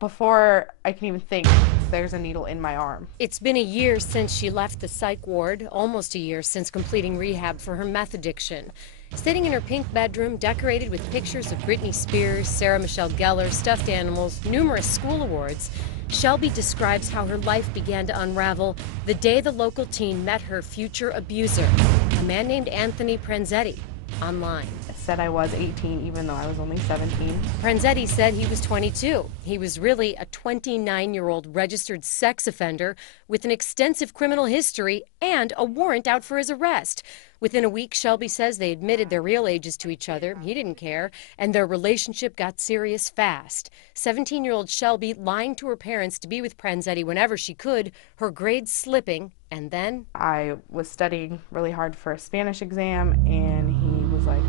Before I can even think, there's a needle in my arm. It's been a year since she left the psych ward, almost a year since completing rehab for her meth addiction. Sitting in her pink bedroom, decorated with pictures of Britney Spears, Sarah Michelle Gellar, stuffed animals, numerous school awards, Shelby describes how her life began to unravel the day the local teen met her future abuser, a man named Anthony Pranzetti, online. I said I was 18 even though I was only 17. Pranzetti said he was 22. He was really a 29-year-old registered sex offender with an extensive criminal history and a warrant out for his arrest. Within a week, Shelby says they admitted their real ages to each other. He didn't care, and their relationship got serious fast. 17-year-old Shelby lying to her parents to be with Pranzetti whenever she could, her grades slipping, and then I was studying really hard for a Spanish exam, and he was like,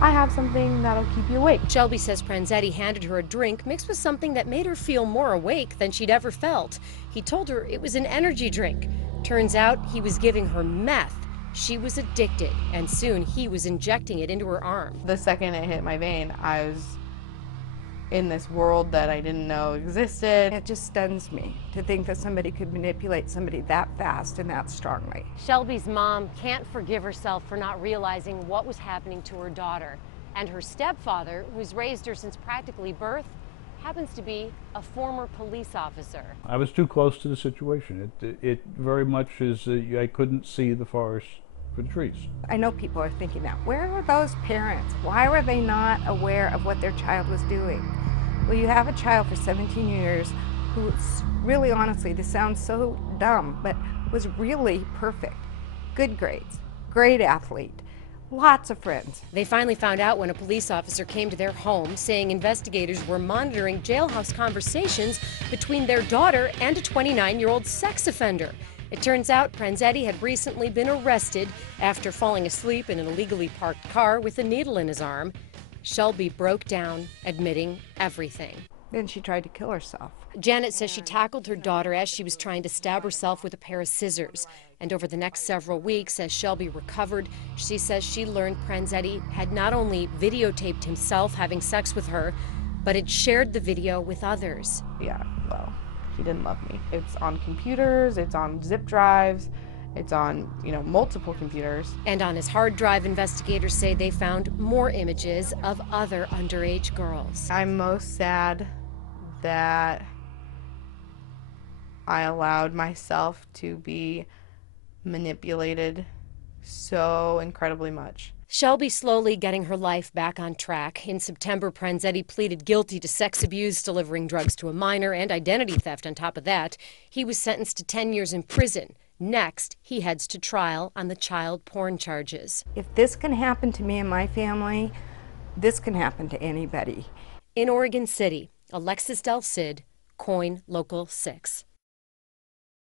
I have something that'll keep you awake. Shelby says Pranzetti handed her a drink mixed with something that made her feel more awake than she'd ever felt. He told her it was an energy drink. Turns out he was giving her meth. She was addicted, and soon he was injecting it into her arm. The second it hit my vein, I was in this world that I didn't know existed. It just stuns me to think that somebody could manipulate somebody that fast and that strongly. Shelby's mom can't forgive herself for not realizing what was happening to her daughter. And her stepfather, who's raised her since practically birth, happens to be a former police officer. I was too close to the situation. It very much is, I couldn't see the forest for the trees. I know people are thinking that. Where were those parents? Why were they not aware of what their child was doing? Well, you have a child for 17 years who's really, honestly, this sounds so dumb, but was really perfect. Good grades, great athlete, lots of friends. They finally found out when a police officer came to their home saying investigators were monitoring jailhouse conversations between their daughter and a 29-year-old sex offender. It turns out Pranzetti had recently been arrested after falling asleep in an illegally parked car with a needle in his arm. Shelby broke down, admitting everything. Then she tried to kill herself. Janet says she tackled her daughter as she was trying to stab herself with a pair of scissors. And over the next several weeks, as Shelby recovered, she says she learned Pranzetti had not only videotaped himself having sex with her, but had shared the video with others. Yeah, well, he didn't love me. It's on computers, it's on zip drives, it's on, multiple computers. And on his hard drive, investigators say they found more images of other underage girls. I'm most sad that I allowed myself to be manipulated so incredibly much. Shelby slowly getting her life back on track. In September, Pranzetti pleaded guilty to sex abuse, delivering drugs to a minor, and identity theft on top of that. He was sentenced to 10 years in prison. Next, he heads to trial on the child porn charges. If this can happen to me and my family, this can happen to anybody. In Oregon City, Alexis Del Cid, KOIN Local 6.